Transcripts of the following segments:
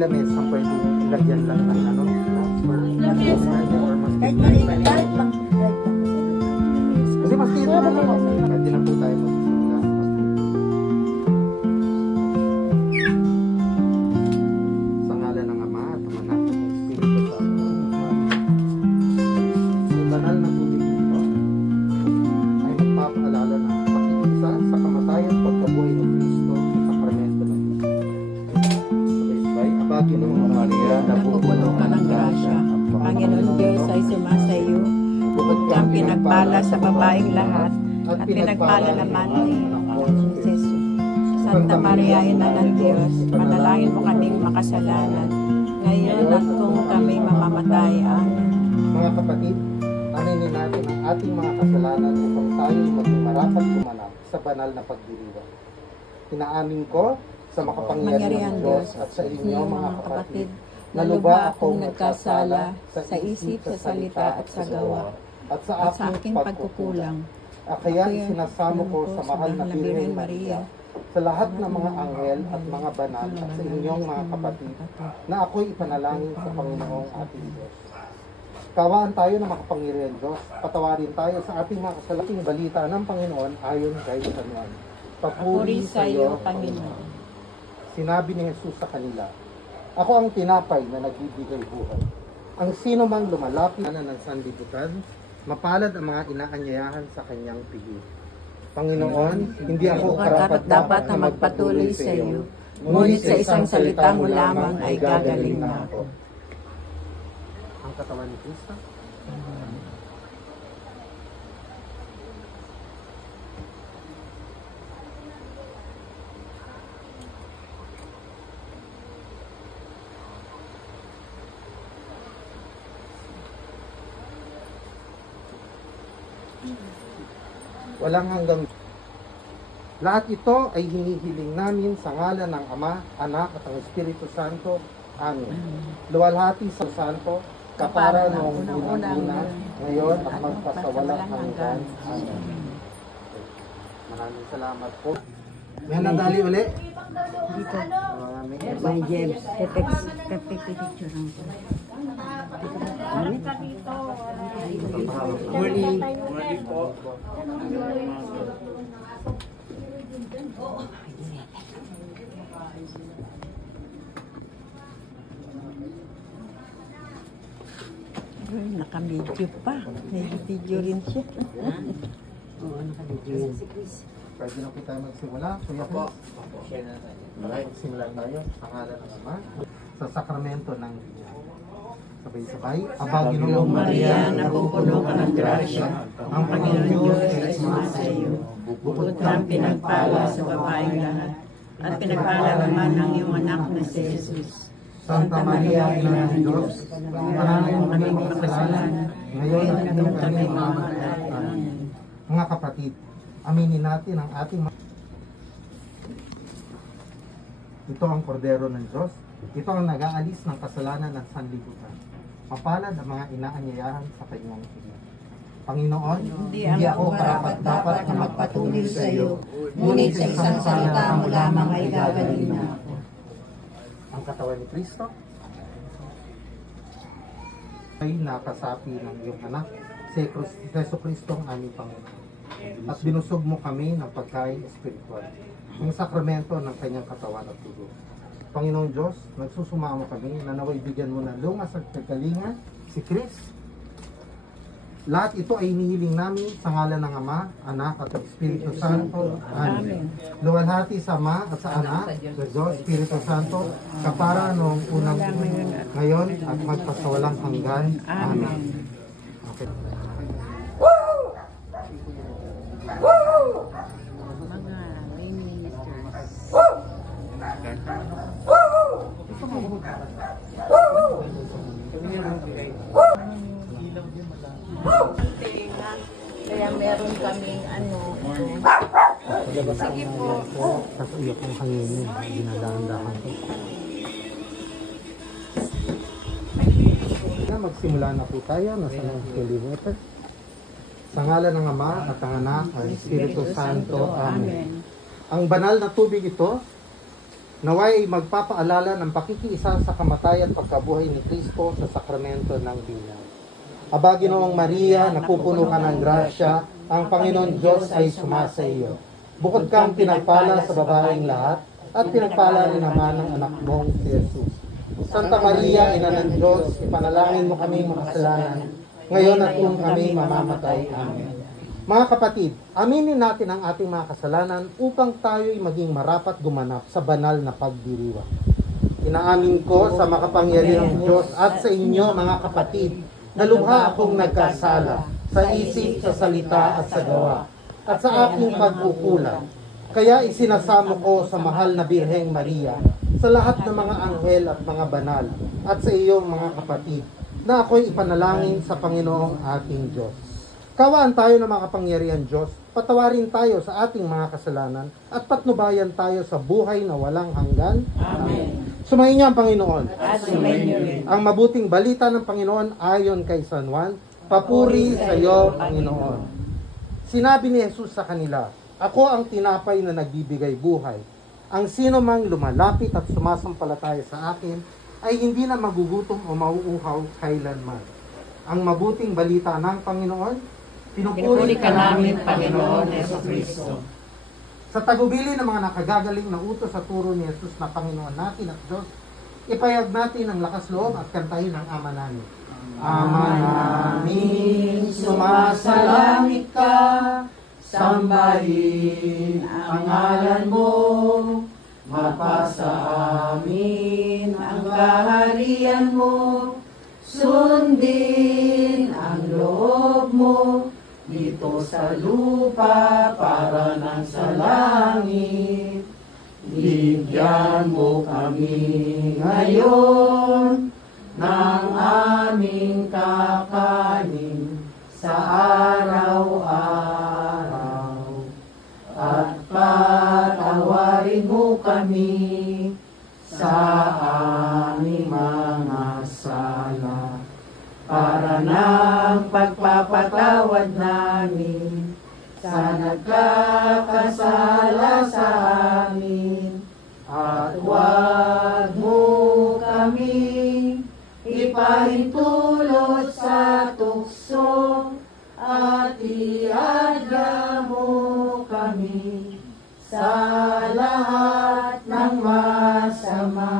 lamesa pwede ilagyan lang ng ano, or mas Kahit maliit, kahit pang kasi mas dito na lang. Pwede na po tayo magsimula. Sa ngalan ng Ama at ng Anak at ng Espiritu Santo. Ang banal na tubig nito ay magpapaalala ng pakikisa sa kamatayan at pagkabuhay ng Kristo sa sakramento ng Kristo. Sabay-sabay, Aba, Ginoong Maria, Napupuno ka ng grasya. Panginoon Diyos ay sumasa iyo. Bukod kang pinagpala sa babaeng lahat, at pinagpala naman ni Jesus. Santa Maria, Ina ng Diyos, manalangin mo kaming makasalanan, ngayon at kung kami mamamatay. Amen. Mga kapatid, aminin natin ang ating mga kasalanan upang tayo maging marapat sumanap sa banal na pagdiriwang. Inaamin ko sa makapangyarihan ng Diyos at sa inyo mga kapatid, na lubha akong nagkasala sa isip, sa salita at sa gawa, at sa aking pagkukulang. Kaya isinasamo ko sa mahal na Birhen Maria, sa lahat ng mga anghel at mga banal at sa inyong mga kapatid, na ako'y ipanalangin sa Panginoong ating Diyos. Kawaan tayo ng makapangyarihan Diyos, patawarin tayo sa ating mga kasalating balita ng Panginoon ayon kay San Juan. Papuri sa iyo, Panginoon. Sinabi ni Jesus sa kanila, ako ang tinapay na nagbibigay buhay. Ang sino mang lumalapit na ng sanlibutan, mapalad ang mga inaanyayahan sa kanyang pigil. Panginoon, hindi ako karapat-dapat na magpatuloy sa iyo, ngunit sa isang salita mo lamang ay gagaling na ako. Ang katawan ni Kristo. Walang hanggang. Lahat ito ay hinihiling namin sa ngalan ng Ama, Anak at ang Espiritu Santo. Amen. Luwalhati sa Santo, kapara noong unang-una, ngayon at magpasawalang hanggan. Amen. Maraming salamat po. May nadali uli? dito. Maraming By James. Perfect picture lang po. Morning. Morning po. Ay, naka-video pa. May video rin siya. Oo, nakabidyo yan. Pwede na po tayo magsimula. Kuya po. Magsimula tayo sa ngalan ng Ama sa sakramento ng Biyaya. Sabay-sabay. Aba, Ginoong Maria, napupuno ka ng grasya. ang Panginoon Diyos ay sumasa iyo. Bukod kang pinagpala sa babaeng lahat, at pinagpala naman ng iyong anak na si Jesus. Santa Maria, Ina ng Diyos, panalangin mo kaming makasalanan, ngayon at kung kami mamamatay. Amen. Mga kapatid, aminin natin ang ating ito ang kordero ng Diyos. Ito ang nag-aalis ng kasalanan ng sanlibutan. Mapalad ang mga inaanyayahan sa kanyang ina. Panginoon, hindi ako karapat-dapat na magpatuloy sa iyo, ngunit sa isang salita mo lamang ay gagaling na ako. Ang katawan ni Kristo ay nakasapi ng iyong anak, si Jesu Kristo ang aming Panginoon. At binusog mo kami ng pagkain espiritual, ng sakramento ng kanyang katawan at dugo. Panginoong Diyos, nagsusumamo kami na naway bigyan mo ng lungas at kagalingan si Chris. Lahat ito ay inihiling namin sa ngalan ng Ama, Anak at Espiritu Santo. Amen. Luwalhati sa Ama at sa Anak, sa Diyos, Espiritu Santo, kapara noong unang ngayon at magpasawalang hanggan. Amen. Okay. Mga lay ministers. Kaya meron kaming ano. Sige po. Tapos iyak ang hangin ginadahan-dahan ko. Magsimula na po tayo. Nasa ng holy water. Sa ngalan ng Ama at ng Anak at Espiritu Santo. Amen. Ang banal na tubig ito naway magpapaalala ng pakikiisa sa kamatay at pagkabuhay ni Kristo sa sakramento ng binyag. Aba, Ginoong Maria, napupuno ka ng grasya, ang Panginoon Diyos ay sumasa iyo. Bukod kang pinagpala sa babaeng lahat, at pinagpala rin naman ang anak mong si Jesus. Santa Maria, Ina ng Diyos, ipanalangin mo kami makasalanan, ngayon at kung kami mamamatay. Amen. Mga kapatid, aminin natin ang ating mga kasalanan upang tayo'y maging marapat gumanap sa banal na pagdiriwang. Inaamin ko sa makapangyarihang Diyos at sa inyo mga kapatid, na lubha akong nagkasala sa isip, sa salita at sa gawa, at sa aking pagkukulang. Kaya isinasamo ko sa mahal na Birheng Maria, sa lahat ng mga anghel at mga banal, at sa iyong mga kapatid, na ako'y ipanalangin sa Panginoong ating Diyos. Kawaan tayo ng makapangyarihan Diyos, patawarin tayo sa ating mga kasalanan, at patnubayan tayo sa buhay na walang hanggan. Amen. Sumayin niyo ang Panginoon. At sumayin niyo rin. Ang mabuting balita ng Panginoon ayon kay San Juan, papuri sa iyo, Panginoon. Sinabi ni Jesus sa kanila, ako ang tinapay na nagbibigay buhay. Ang sino mang lumalapit at sumasampalataya sa akin ay hindi na magugutom o mauuhaw kailanman. Ang mabuting balita ng Panginoon, pinupuri ka namin, Panginoon Jesucristo. Sa tagubili ng mga nakagagaling na utos sa turo ni Jesus na Panginoon natin at Diyos, ipayag natin ang lakas loob at kantahin ang Ama namin. Ama namin, sumasalangit ka, sambahin ang ngalan mo, mapasa amin ang kaharian mo, sundin ang loob mo, dito sa lupa para nang sa langit. Bigyan mo kami ngayon ng aming kakanin sa araw-araw. At patawarin mo kami sa aming mga sala, para ng pagpapatawad namin sa nagkakasala sa amin. At huwag mo kami ipahintulot sa tukso, at iadya mo kami sa lahat ng masama.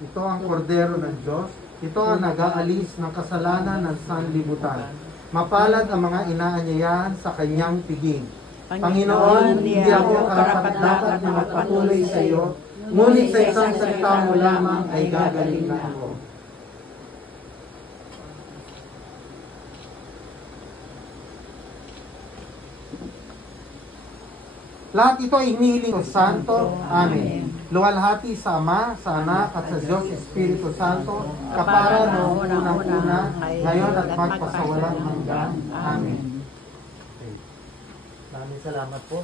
Ito ang kordero ng Diyos. Ito ang nag-aalis ng kasalanan ng sanlibutan. Mapalad ang mga inaanyayahan sa kanyang piging. Panginoon, hindi ako karapat-dapat na magpatuloy sa iyo, ngunit sa isang salita mo lamang ay gagaling na ako. Lahat ito ay hinihiling ko Santo. Amen. Luwalhati sa Ama, sa Anak, at sa Diyos Espiritu Santo, kapara noong unang-una, ngayon at magpasawalang hanggan. Amen. Okay. Maraming salamat po.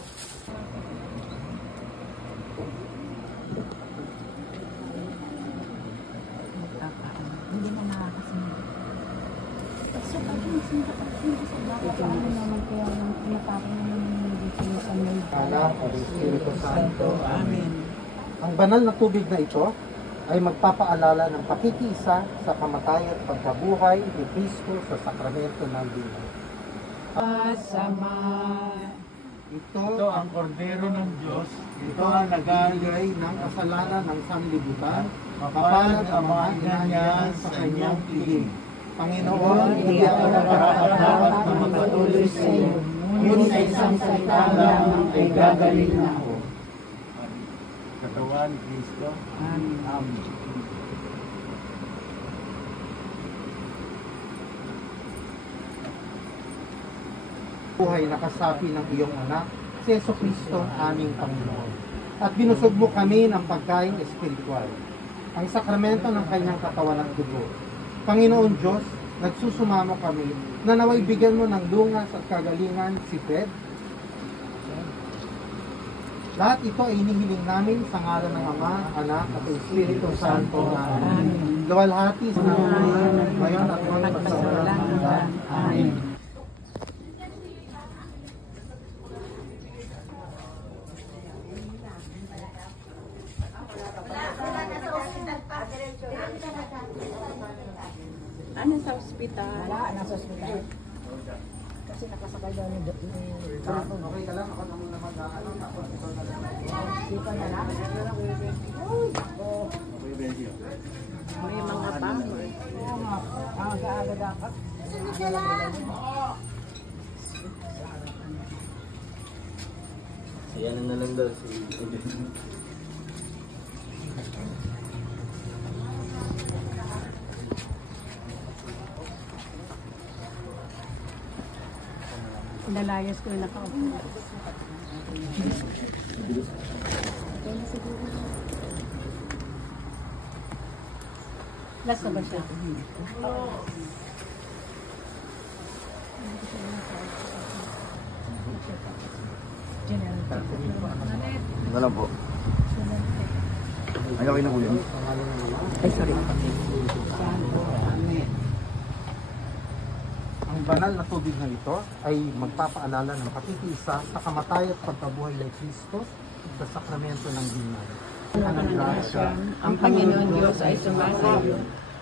Hindi na nakakasunod. Ano naman kaya ng pinapakita naman dito sa may Anak at Espiritu Santo. Amen. Ang banal na tubig na ito ay magpapaalala ng pakikiisa sa kamatayan at pagkabuhay ni Kristo sa sakramento ng binyag. Sama. Ito ang kordero ng Diyos. Ito ang nagagay ng kasalanan ng sanlibutan. Mapalad ang mga inanyayahan sa kanyang piging. Panginoon, hindi ako karapat-dapat na magpatuloy sa iyo, ngunit sa isang salita lamang ay gagaling na ako. Katawan ni Kristo. Amen. Buhay na kasapi ng iyong anak, si Jesucristo aming Panginoon. At binusog mo kami ng pagkain espiritual, ang sakramento ng kanyang katawan at dugo. Panginoon Diyos, nagsusumamo kami na naway bigyan mo ng lunas at kagalingan si Fred. Lahat ito ay hinihiling namin sa ngalan ng Ama, Anak, at Espiritu Santo. Amen. Luwalhati sa naman, ngayon at magpasawalang hanggan. Amen. ospital. Wala, nasa ospital. Kasi nakasakay daw ni Okay ka lang, ako na muna mag-ano, tapos ito na lang. Dito na lang. May mga tao. Oo nga, aga-aga dapat. Ayan na lang daw si Nalayas ko na nakaupo. Last na ba siya? Ano lang po? Ay, okay na po yun. Ay, sorry. Ang banal na tubig na ito ay magpapaalala ng pakikiisa sa kamatay at pagkabuhay ni Kristo sa sakramento ng dinay. Ang grasya, Ang Panginoon Diyos ay sumasayo.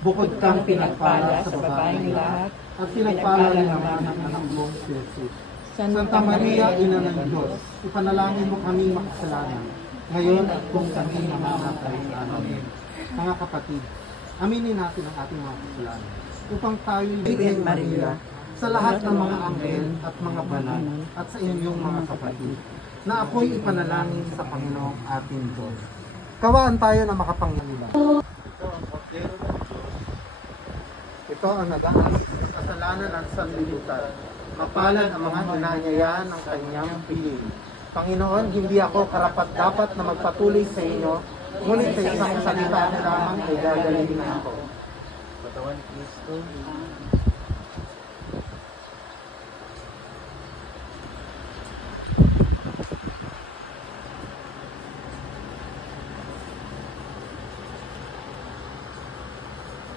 bukod kang Pinagpala sa babaeng lahat. at pinagpala naman ng anak mong si Jesus. Santa Maria, Ina ng Diyos, ipanalangin mo kami makasalanan, ngayon at kung kami namamatay. Amen. Mga kapatid, aminin natin ang ating mga kasalanan upang tayo Virgen Maria, sa lahat ng mga anghel at mga banal at sa inyong mga kapatid, na ako'y ipanalangin sa Panginoong ating Diyos. Kawaan tayo na makapangyarihan. Ito ang nag-aalis sa kasalanan ng sanlibutan. Mapalad ang mga inanyayahan ng kanyang piling. Panginoon, hindi ako karapat-dapat na magpatuloy sa inyo, ngunit sa isang salita na lamang ay gagalingin na ako. Katawan ni Kristo.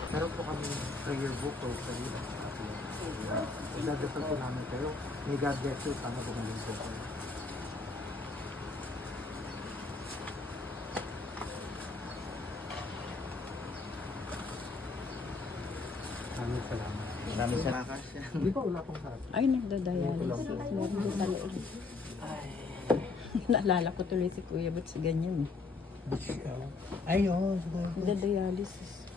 Meron po kami prayer book o salita. Idadasal po namin kayo. May God bless you. Sana gumaling po kayo. Maraming salamat. Maraming salamat. Hindi pa wala pong sarap. Ay, nagda-dialysis. Meron din sa loob. Naalala ko tuloy si Kuya, ba't sa ganyan? Ay, oo. Nagda-dialysis.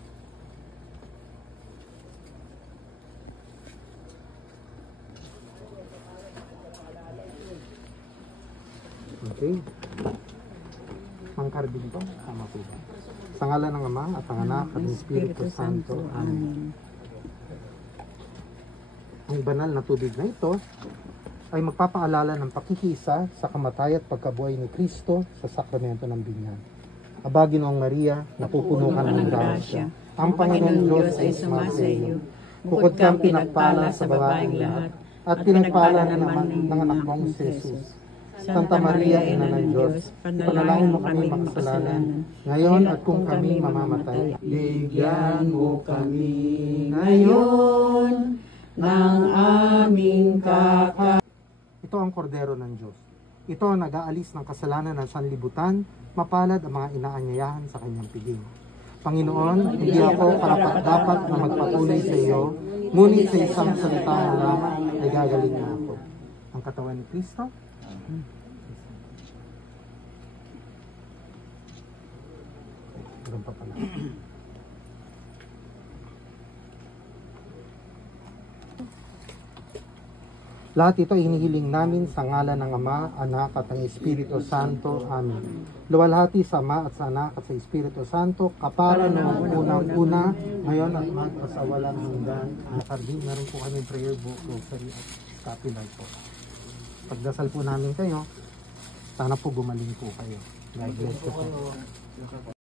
Okay. Mangkarbin to. Tama po ba? Sa ngalan ng Ama at ng Anak at ng Espiritu Santo. Amen. Ang banal na tubig na ito ay magpapaalala ng pakikisa sa kamatay at pagkabuhay ni Kristo sa sakramento ng binyan. Aba, Ginoong Maria, napupuno ka ng grasya. Ang Panginoong Diyos ay sumasayo. Bukod kang pinagpala sa babaeng lahat, at pinagpala naman ng anak mong si Jesus. Santa Maria, Ina ng Diyos, panalangin mo kami makasalanan, ngayon at kung kami mamamatay. Bigyan mo kami ngayon ng aming Ito ang kordero ng Diyos. Ito ang nag-aalis ng kasalanan ng sanlibutan, mapalad ang mga inaanyayahan sa kanyang piling. Panginoon, hindi ako karapat-dapat na magpatuloy sa iyo, ngunit sa isang salita mo lamang ay gagaling na ako. Ang katawan ni Kristo, pa pala. Lahat ito ay hinihiling namin sa ngalan ng Ama, Anak at ng Espiritu Santo. Amen. Luwalhati sa Ama at sa Anak at sa Espiritu Santo, kapara noong unang-una, ngayon at magpasawalang hanggan. Nakardin, meron po kami prayer book, rosary at copyright po. Pagdasal po namin kayo, sana po gumaling po kayo. God bless you po.